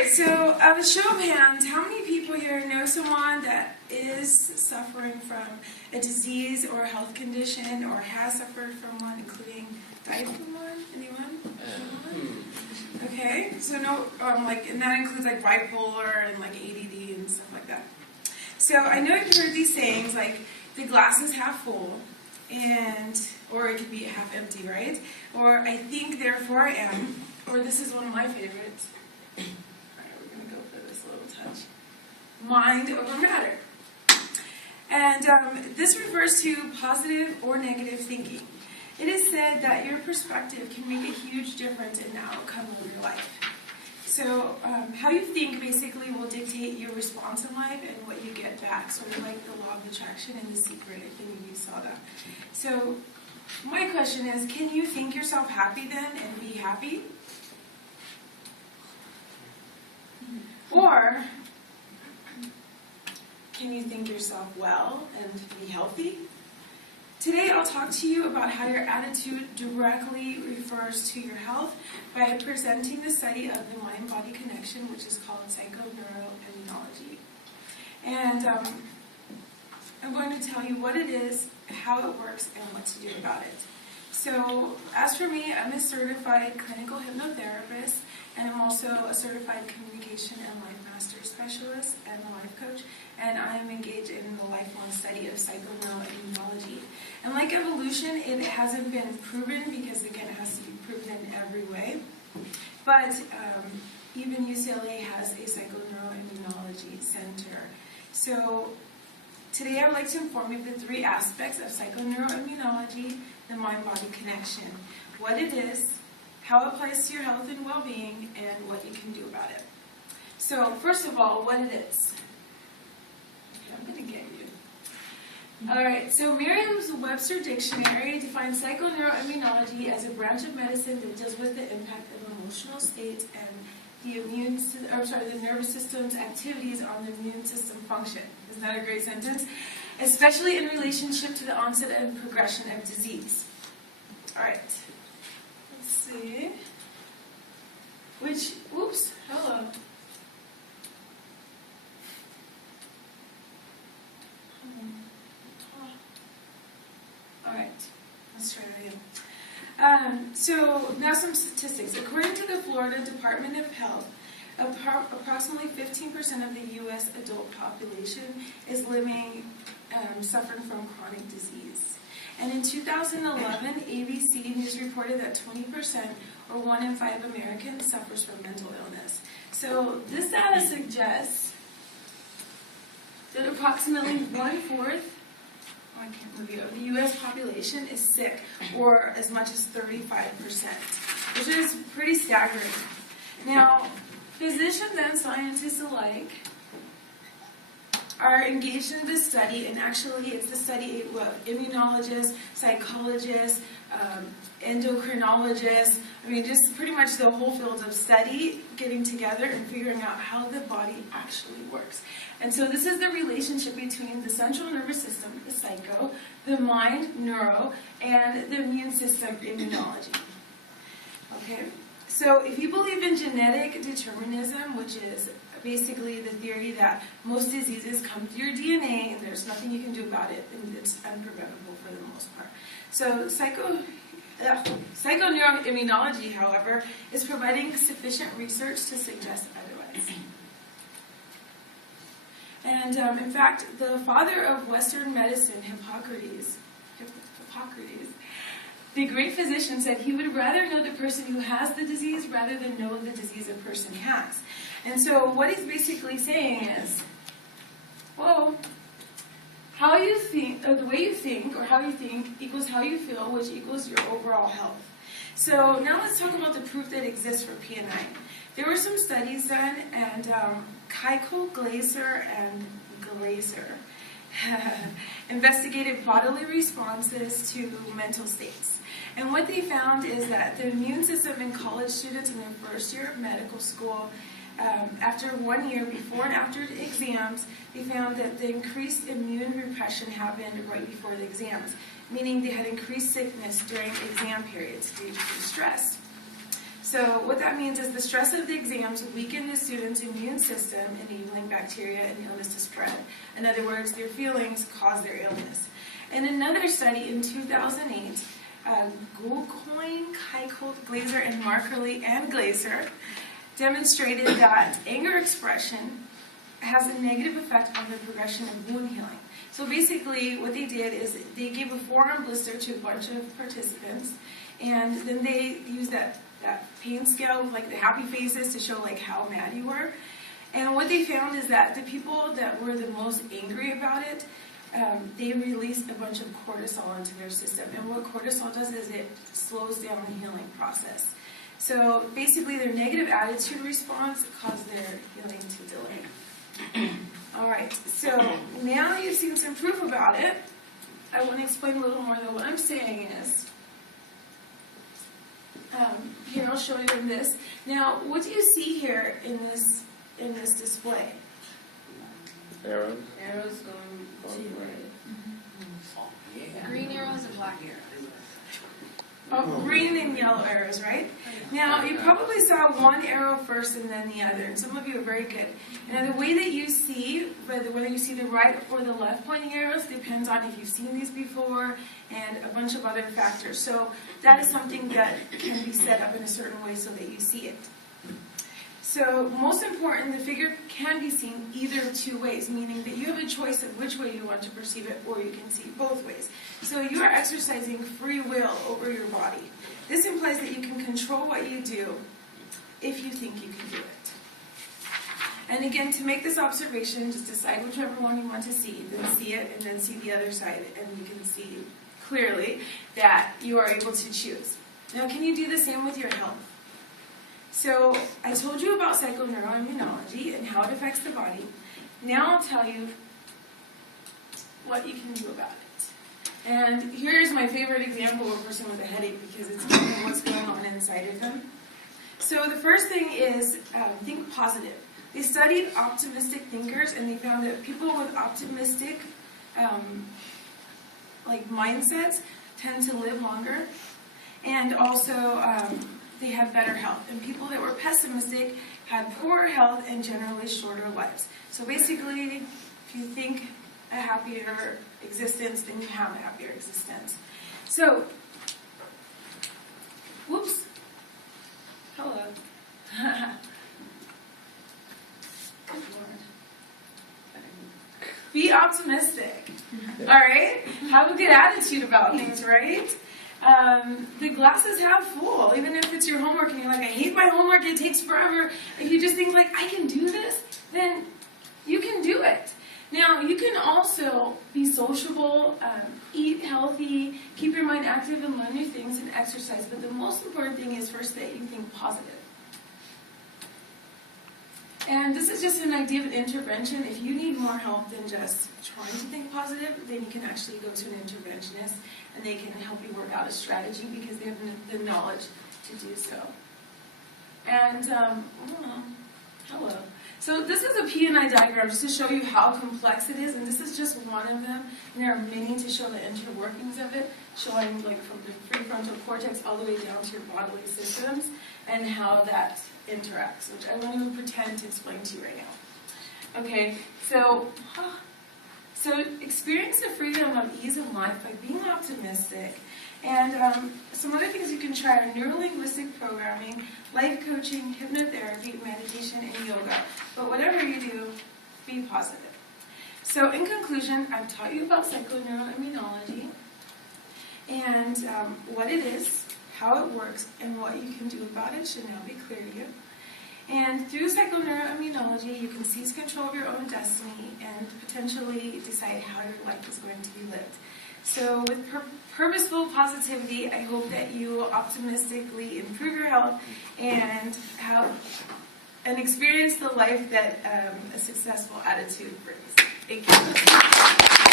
right, so a show of hands, how many people here know someone that is suffering from a disease or a health condition or has suffered from one, including died from one? Anyone? Okay, so no, and that includes like bipolar and like ADD and stuff like that. So I know you've heard these sayings like the glass is half full, or it could be half empty, right? Or I think, therefore I am, or this is one of my favorites. All right, we're going to go for this little touch. Mind over matter. And this refers to positive or negative thinking. It is said that your perspective can make a huge difference in the outcome of your life. So how you think basically will dictate your response in life and what you get back, sort of like the law of attraction and The Secret, if any of you saw that. So my question is, can you think yourself happy then and be happy? Or can you think yourself well and be healthy? Today I'll talk to you about how your attitude directly refers to your health by presenting the study of the mind-body connection, which is called psychoneuroimmunology. And I'm going to tell you what it is, how it works, and what to do about it. So as for me, I'm a certified clinical hypnotherapist, and I'm also a certified communication and life master specialist and a life coach, and I am engaged in the lifelong study of psychoneuroimmunology. And like evolution, it hasn't been proven because, again, it has to be proven in every way. But even UCLA has a psychoneuroimmunology center. So today I would like to inform you of the 3 aspects of psychoneuroimmunology, the mind-body connection. What it is, how it applies to your health and well-being, and what you can do about it. So first of all, what it is. Okay, I'm going to get you. Alright, so Merriam-Webster Dictionary defines psychoneuroimmunology as a branch of medicine that deals with the impact of emotional states and the nervous system's activities on the immune system function. Isn't that a great sentence? Especially in relationship to the onset and progression of disease. Alright, let's see. Hello. Alright, let's try that again. So now some statistics. According to the Florida Department of Health, approximately 15% of the U.S. adult population is suffering from chronic disease. And in 2011, ABC News reported that 20%, or 1 in 5 Americans, suffers from mental illness. So this data suggests that approximately 1/4 of the U.S. population is sick, or as much as 35%, which is pretty staggering. Now, physicians and scientists alike are engaged in this study, and actually it's the study of immunologists, psychologists, endocrinologists, just pretty much the whole field of study getting together and figuring out how the body actually works. And so this is the relationship between the central nervous system, the psycho, the mind, neuro, and the immune system, immunology. Okay? So if you believe in genetic determinism, which is basically the theory that most diseases come through your DNA and there's nothing you can do about it, and it's unpreventable for the most part. So psychoneuroimmunology, however, is providing sufficient research to suggest otherwise. And in fact, the father of Western medicine, Hippocrates, the great physician, said he would rather know the person who has the disease rather than know the disease a person has. And so what he's basically saying is, how you think, or the way you think, or how you think equals how you feel, which equals your overall health. So now let's talk about the proof that exists for PNI. There were some studies done, and Keitel, Glaser, and Glaser investigated bodily responses to mental states. And what they found is that the immune system in college students in their first year of medical school, after 1 year, before and after the exams, they found that the increased immune repression happened right before the exams, meaning they had increased sickness during exam periods due to stress. So what that means is the stress of the exams weaken the student's immune system, enabling bacteria and illness to spread. In other words, their feelings cause their illness. In another study in 2008, Gulcoin, Keikolt, Glaser, and Markerly and Glaser demonstrated that anger expression has a negative effect on the progression of wound healing. So basically what they did is they gave a forearm blister to a bunch of participants, and then they used that pain scale with like the happy faces to show like how mad you were. And what they found is that the people that were the most angry about it, they released a bunch of cortisol into their system. And what cortisol does is it slows down the healing process. So basically their negative attitude response caused their healing to delay. Alright, so now you've seen some proof about it. I want to explain a little more than what I'm saying is. Here, I'll show you in this. Now, what do you see here in this display? Arrows. Arrows going both ways. Mm-hmm. Green arrows and black arrows. Oh, green and yellow arrows, right? Now, you probably saw one arrow first and then the other, and some of you are very good. Now, the way that you see, whether you see the right or the left pointing arrows, depends on if you've seen these before and a bunch of other factors. So that is something that can be set up in a certain way so that you see it. So most important, the figure can be seen either two ways, meaning that you have a choice of which way you want to perceive it, or you can see both ways. So you are exercising free will over your body. This implies that you can control what you do if you think you can do it. And again, to make this observation, just decide whichever one you want to see, then see it, and then see the other side, and you can see clearly that you are able to choose. Now, can you do the same with your health? So I told you about psychoneuroimmunology and how it affects the body. Now I'll tell you what you can do about it. And here's my favorite example of a person with a headache, because it's telling me what's going on inside of them. So the first thing is think positive. They studied optimistic thinkers, and they found that people with optimistic mindsets tend to live longer, and also they have better health. And people that were pessimistic had poorer health and generally shorter lives. So basically, if you think a happier existence, then you have a happier existence. So, whoops. Hello. Good Lord. Be optimistic. All right? Have a good attitude about things, right? The glass is half full. Even if it's your homework and you're like, I hate my homework, it takes forever. If you just think like, I can do this, then you can do it. Now, you can also be sociable, eat healthy, keep your mind active and learn new things and exercise. But the most important thing is first that you think positive. And this is just an idea of an intervention. If you need more help than just trying to think positive, then you can actually go to an interventionist, and they can help you work out a strategy because they have the knowledge to do so. And, hello. So this is a P&I diagram just to show you how complex it is, and this is just one of them. And there are many to show the interworkings of it, showing like from the prefrontal cortex all the way down to your bodily systems and how that interacts, which I won't even pretend to explain to you right now. Okay, so experience the freedom of ease of life by being optimistic. And some other things you can try are neuro-linguistic programming, life coaching, hypnotherapy, meditation, and yoga. But whatever you do, be positive. So in conclusion, I've taught you about psychoneuroimmunology and what it is, how it works, and what you can do about it should now be clear to you. And through psychoneuroimmunology, you can seize control of your own destiny and potentially decide how your life is going to be lived. So with purposeful positivity, I hope that you will optimistically improve your health and experience the life that a successful attitude brings. Thank you.